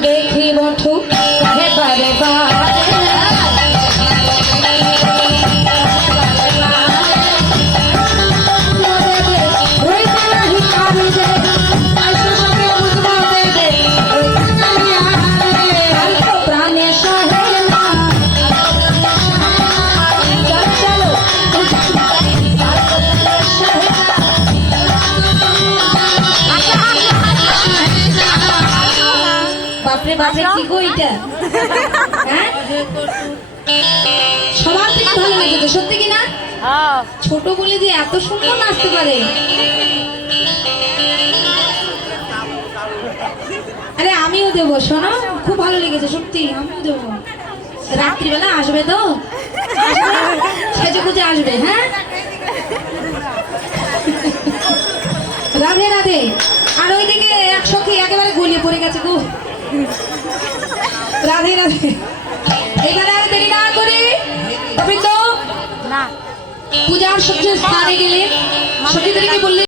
দেখি বঠু হে বারে বারে বাপরে বাপরে কি গো এটা হ্যাঁ সবার থেকে ভালো লেগেছে সত্যি কি না ছোট বলে যে এত সুন্দর নাচতে পারে আরে আমিও দেবো শোনো খুব ভালো লেগেছে সত্যি আমিও দেবো রাত্রিবেলা আসবে তো সেজে গুজে আসবে হ্যাঁ রাধে রাধে আর ওইদিকে এক সখী একেবারে গলিয়ে পড়ে গেছে গো রাধে রাধে এখানে আর দেরি না করি তবে তো না পূজার সবচেয়ে স্থানে গেলে সখীদেরকে বললে